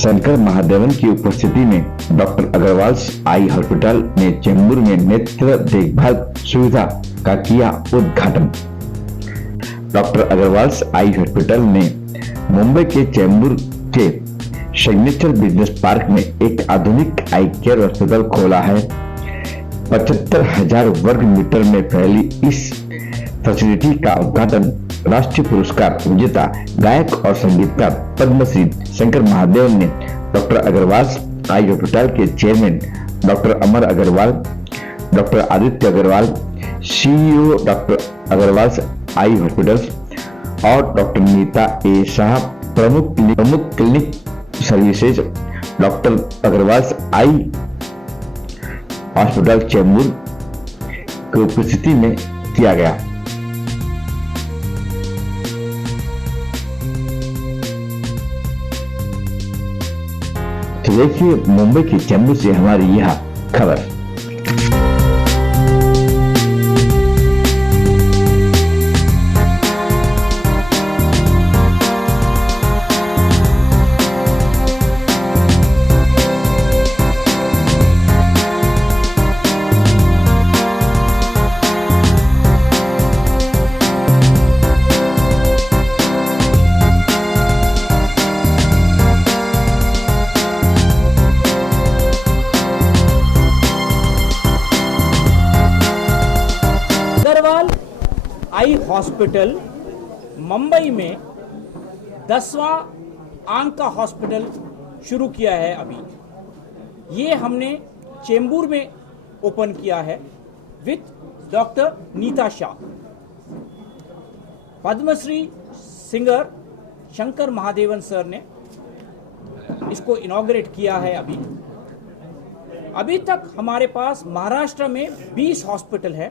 शंकर महादेवन की उपस्थिति में डॉक्टर अग्रवाल आई हॉस्पिटल ने चेंबूर में नेत्र देखभाल सुविधा का किया उद्घाटन। डॉक्टर अग्रवाल आई हॉस्पिटल ने मुंबई के चेंबूर के सिग्नेचर बिजनेस पार्क में एक आधुनिक आई केयर अस्पताल खोला है। 75,000 वर्ग मीटर में फैली इस फैसिलिटी का उद्घाटन राष्ट्रीय पुरस्कार विजेता गायक और संगीतकार पद्मश्री शंकर महादेवन ने डॉक्टर अग्रवाल आई हॉस्पिटल के chairman doctor Amar Agarwal, doctor Aditya Agarwal, CEO doctor Agarwal eye hospital और डॉक्टर नीता ए शाह, प्रमुख clinic services doctor Agarwal eye hospital Chembur की उपस्थिति में किया गया। तो देखिए मुंबई के चेंबूर से हमारी यह खबर। आई हॉस्पिटल मुंबई में 10वां आंख का हॉस्पिटल शुरू किया है। अभी ये हमने चेंबूर में ओपन किया है with doctor Neeta Shah. Padmashri singer Shankar Mahadevan sir ने इसको इनॉग्रेट किया है। अभी तक हमारे पास महाराष्ट्र में 20 हॉस्पिटल है।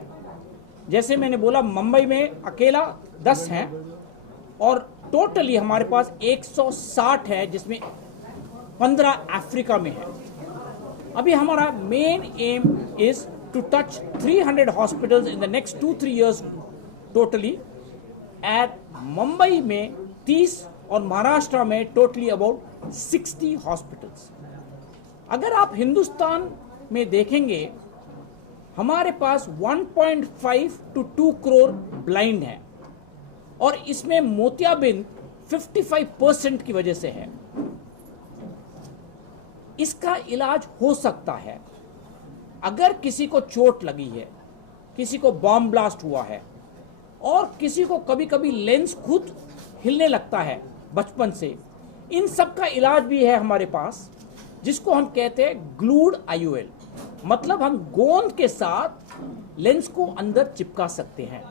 जैसे मैंने बोला मुंबई में अकेला 10 हैं और टोटली हमारे पास 160 है, जिसमें 15 अफ्रीका में है। अभी हमारा main aim is to touch 300 hospitals in the next 2-3 years totally. At Mumbai में 30 और महाराष्ट्र में टोटली अबाउट 60 हॉस्पिटल्स। अगर आप हिंदुस्तान में देखेंगे हमारे पास 1.5 to 2 करोड़ ब्लाइंड है और इसमें मोतियाबिंद 55% की वजह से है। इसका इलाज हो सकता है। अगर किसी को चोट लगी है, किसी को बॉम्ब ब्लास्ट हुआ है और किसी को कभी कभी लेंस खुद हिलने लगता है बचपन से, इन सब का इलाज भी है हमारे पास, जिसको हम कहते हैं ग्लूड आईओएल। मतलब हम गोंद के साथ लेंस को अंदर चिपका सकते हैं।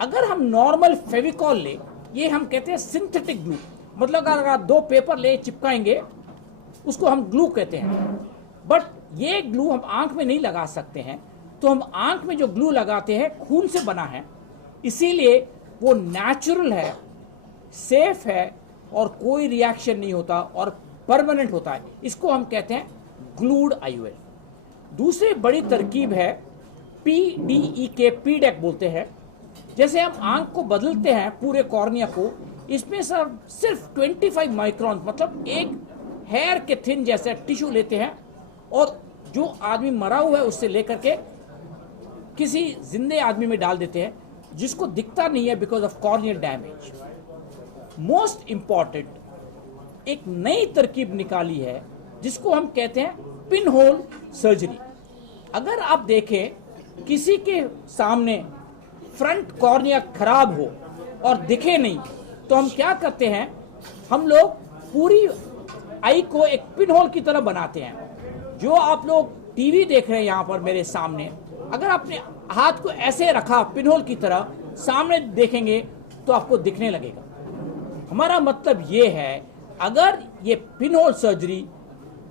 अगर हम नॉर्मल फेविकॉल ले, ये हम कहते हैं सिंथेटिक ग्लू। मतलब अगर आप 2 पेपर ले चिपकाएंगे उसको हम ग्लू कहते हैं। बट ये ग्लू हम आंख में नहीं लगा सकते हैं। तो हम आंख में जो ग्लू लगाते हैं खून से बना है, इसीलिए वो नेचुरल है, सेफ है और कोई रिएक्शन नहीं होता और परमानेंट होता है। इसको हम कहते हैं ग्लूड आईओएल। दूसरी बड़ी तरकीब है PDEK, पीडेक बोलते हैं। जैसे हम आंख को बदलते हैं पूरे कॉर्निया को, इसमें सिर्फ 25 माइक्रोन मतलब एक हेयर के थिन जैसे टिश्यू लेते हैं और जो आदमी मरा हुआ है उससे लेकर के किसी जिंदे आदमी में डाल देते हैं, जिसको दिखता नहीं है because of corneal damage. Most important एक नई तरकीब निकाली है जिसको हम कहते हैं पिन होल सर्जरी। अगर आप देखें किसी के सामने फ्रंट कॉर्निया खराब हो और दिखे नहीं, तो हम क्या करते हैं, हम लोग पूरी आई को एक पिन होल की तरह बनाते हैं। जो आप लोग टीवी देख रहे हैं यहाँ पर मेरे सामने, अगर आपने हाथ को ऐसे रखा पिन होल की तरह, सामने देखेंगे तो आपको दिखने लगेगा। हमारा मतलब ये है, अगर ये पिन होल सर्जरी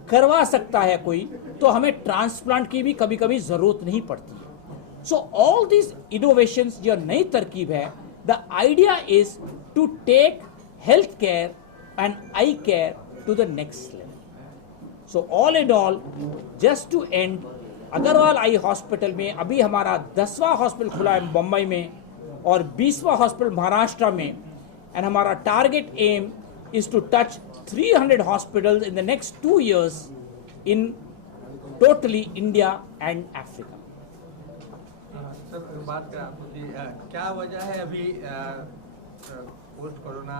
करवा सकता है कोई, तो हमें ट्रांसप्लांट की भी कभी कभी जरूरत नहीं पड़ती है। सो ऑल दिस इनोवेशंस जो नई तरकीब है, the idea is to take health care and eye care to the next level. So all in all, just to end, Agarwal eye hospital में अभी हमारा 10वां हॉस्पिटल खुला है मुंबई में और 20वां हॉस्पिटल महाराष्ट्र में। एंड हमारा target aim is to touch 300 hospitals in the next 2 years in totally India and Africa. Sir बात करें आपको कि क्या वजह है अभी पोस्ट कोरोना,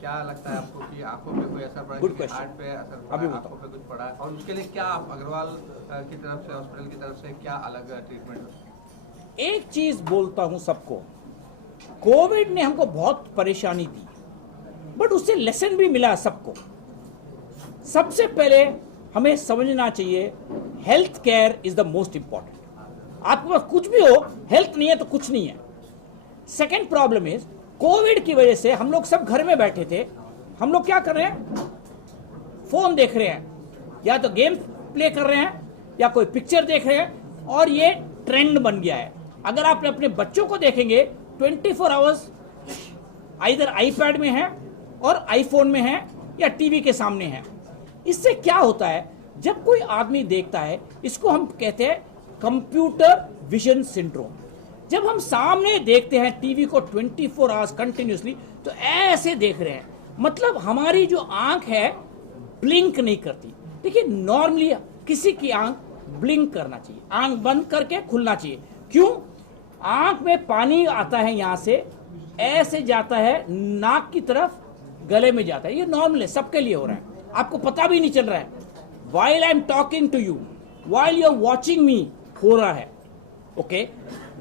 क्या लगता है आपको कि आंखों पे कोई असर पड़ा, हार्ट पे असर पड़ा, आंखों पे कुछ पड़ा, और उसके लिए क्या आप अग्रवाल की तरफ से, हॉस्पिटल की तरफ से क्या अलग ट्रीटमेंट? एक चीज बोलता हूं सबको, कोविड ने हमको बहुत परेशानी दी, बट उससे लेसन भी मिला सबको। सबसे पहले हमें समझना चाहिए health care is the most important. आपके पास कुछ भी हो, हेल्थ नहीं है तो कुछ नहीं है। सेकेंड प्रॉब्लम इज कोविड की वजह से हम लोग सब घर में बैठे थे, हम लोग क्या कर रहे हैं, फोन देख रहे हैं, या तो गेम प्ले कर रहे हैं या कोई पिक्चर देख रहे हैं, और ये ट्रेंड बन गया है। अगर आप अपने बच्चों को देखेंगे 24 आवर्स आइदर आईपैड में है और आईफोन में है या टीवी के सामने है। इससे क्या होता है, जब कोई आदमी देखता है, इसको हम कहते हैं कंप्यूटर विजन सिंड्रोम। जब हम सामने देखते हैं टीवी को 24 आवर्स कंटिन्यूसली, तो ऐसे देख रहे हैं, मतलब हमारी जो आंख है ब्लिंक नहीं करती। देखिए नॉर्मली किसी की आंख ब्लिंक करना चाहिए, आंख बंद करके खुलना चाहिए। क्यों? आंख में पानी आता है, यहां से ऐसे जाता है नाक की तरफ, गले में जाता है। ये नॉर्मल है, सबके लिए हो रहा है, आपको पता भी नहीं चल रहा है। While I am talking to you, while you are watching me, हो रहा है। ओके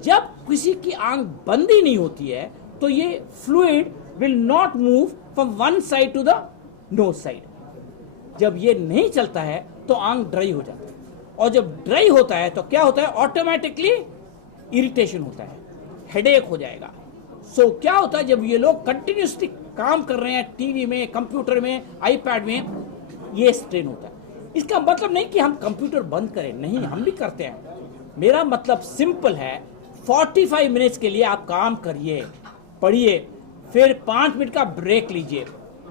जब किसी की आंख बंद ही नहीं होती है, तो ये fluid will not move from one side to the nose side. जब ये नहीं चलता है तो आंख ड्राई हो जाता है, और जब ड्राई होता है तो क्या होता है, ऑटोमेटिकली इरिटेशन होता है, हेडेक हो जाएगा। सो क्या होता है, जब ये लोग कंटिन्यूसली काम कर रहे हैं टीवी में, कंप्यूटर में, आईपैड में, ये स्ट्रेन होता है। इसका मतलब नहीं कि हम कंप्यूटर बंद करें, नहीं, हम भी करते हैं। मेरा मतलब सिंपल है, 45 मिनट्स के लिए आप काम करिए, पढ़िए, फिर 5 मिनट का ब्रेक लीजिए।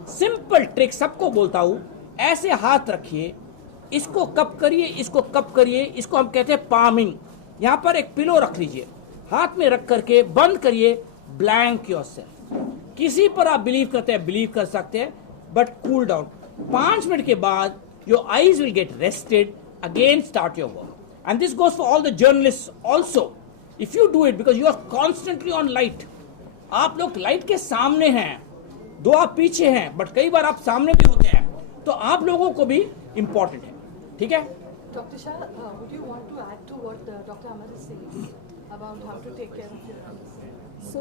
सिंपल ट्रिक सबको बोलता हूं, ऐसे हाथ रखिए, इसको कप करिए, इसको कप करिए, इसको हम कहते हैं पामिंग। यहां पर एक पिलो रख लीजिए, हाथ में रख करके बंद करिए, ब्लैंक योरसेल्फ। किसी पर आप बिलीव करते हैं, बिलीव कर सकते हैं, बट कूल डाउन। 5 मिनट के बाद your eyes will get rested, again start your work. And this goes for all the journalist also. If you do it, because you are constantly on light, आप लोग light के सामने हैं, दो आप पीछे हैं, बट कई बार आप सामने भी होते हैं, तो आप लोगों को भी इंपॉर्टेंट है। ठीक है? Dr. Shah, would you want to add to what Dr. Amar is saying about how to take care of your eyes? सो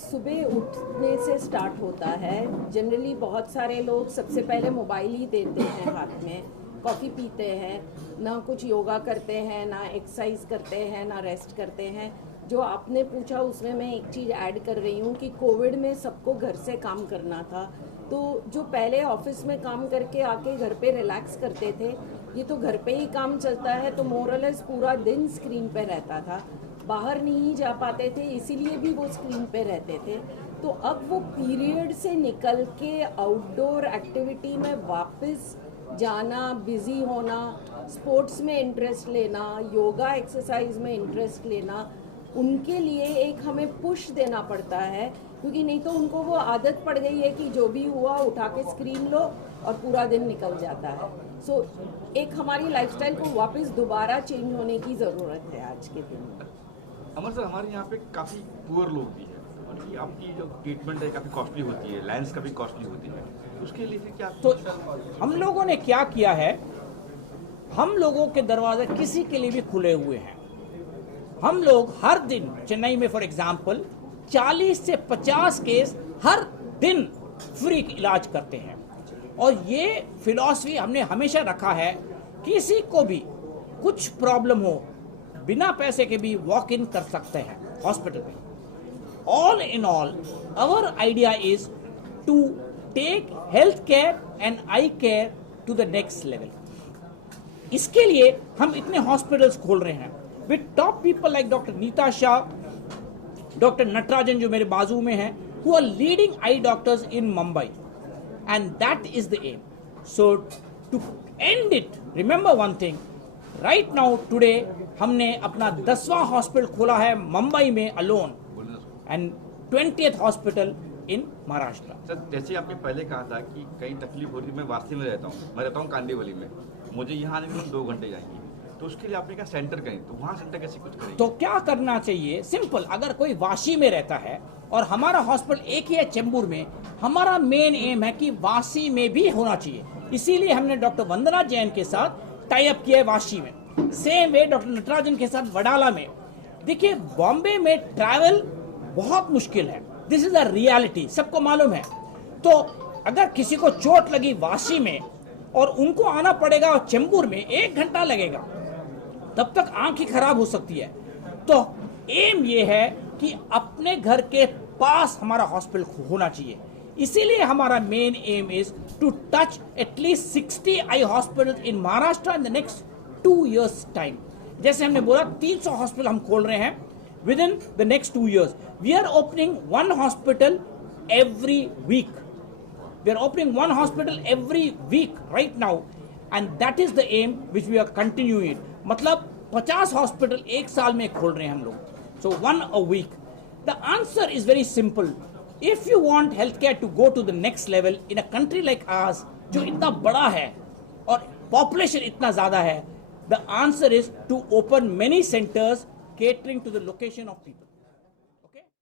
सुबह उठने से स्टार्ट होता है। जनरली बहुत सारे लोग सबसे पहले मोबाइल ही देते हैं हाथ में, कॉफ़ी पीते हैं, ना कुछ योगा करते हैं, ना एक्सरसाइज करते हैं, ना रेस्ट करते हैं। जो आपने पूछा उसमें मैं एक चीज़ ऐड कर रही हूँ कि कोविड में सबको घर से काम करना था, तो जो पहले ऑफिस में काम करके आके घर पे रिलैक्स करते थे, ये तो घर पे ही काम चलता है, तो मोरलेस पूरा दिन स्क्रीन पे रहता था, बाहर नहीं जा पाते थे, इसीलिए भी वो स्क्रीन पे रहते थे। तो अब वो पीरियड से निकल के आउटडोर एक्टिविटी में वापस जाना, बिजी होना, स्पोर्ट्स में इंटरेस्ट लेना, योगा एक्सरसाइज में इंटरेस्ट लेना, उनके लिए एक हमें पुश देना पड़ता है, क्योंकि नहीं तो उनको वो आदत पड़ गई है कि जो भी हुआ उठा के स्क्रीन लो और पूरा दिन निकल जाता है। सो एक हमारी लाइफस्टाइल को वापस दोबारा चेंज होने की ज़रूरत है आज के दिन में। अमर सर, हमारे यहाँ पे काफ़ी पुअर लोग भी हैं, और ये आपकी जो ट्रीटमेंट है काफ़ी कॉस्टली होती है, लेंस काफ़ी कॉस्टली होती है, उसके लिए फिर क्या? तो हम लोगों ने क्या किया है, हम लोगों के दरवाजे किसी के लिए भी खुले हुए हैं। हम लोग हर दिन चेन्नई में फॉर एग्जांपल 40 से 50 केस हर दिन फ्री इलाज करते हैं, और ये फिलॉसफी हमने हमेशा रखा है, किसी को भी कुछ प्रॉब्लम हो बिना पैसे के भी वॉक इन कर सकते हैं हॉस्पिटल में। All in all our idea is to take health care and eye care to the next level. इसके लिए हम इतने हॉस्पिटल्स खोल रहे हैं with top people like doctor Neeta Shah, doctor Natarajan जो मेरे बाजू में हैं, who are leading eye doctors in Mumbai, and that is the aim. So to end it, remember one thing, right now today हमने अपना 10वां हॉस्पिटल खोला है मुंबई में alone, and 20th hospital in Maharashtra. Sir जैसे आपने पहले कहा था कि कहीं तकलीफ हो रही है, मैं वासी में रहता हूँ, मैं रहता हूँ कांदीवली में, मुझे यहाँ आने में 2 घंटे जाएंगे, तो उसके लिए आपने कहा सेंटर कहीं, तो वहाँ सेंटर कैसे कुछ करेंगे? तो क्या करना चाहिए, सिंपल, अगर कोई वाशी में रहता है और हमारा हॉस्पिटल एक ही है चेंबूर में, हमारा मेन एम है कि वाशी में भी होना चाहिए, इसीलिए हमने डॉक्टर वंदना जैन के साथ टाई अप किया है वाशी में। सेम वे डॉक्टर नटराजन के साथ वडाला में। देखिए बॉम्बे में ट्रैवल बहुत मुश्किल है, दिस इज अ रियलिटी, सबको मालूम है। तो अगर किसी को चोट लगी वाशी में और उनको आना पड़ेगा चेंबूर में, 1 घंटा लगेगा, तब तक आंख ही खराब हो सकती है। तो एम ये है कि अपने घर के पास हमारा हॉस्पिटल होना चाहिए, इसीलिए हमारा main aim is to touch at least 60 eye hospital in Maharashtra in the next 2 years time. जैसे हमने बोला 300 हॉस्पिटल हम खोल रहे हैं with in the next 2 years। We are opening 1 hospital every week, we are opening 1 hospital every week right now, and that is the aim which we are continuing. मतलब 50 hospital एक साल में खोल रहे हैं हम लोग, so 1 a week। The answer is very simple, if you want health care to go to the next level in a country like ours जो इतना बड़ा है और पॉपुलेशन इतना ज्यादा है, the answer is to open many centres catering to the location of people.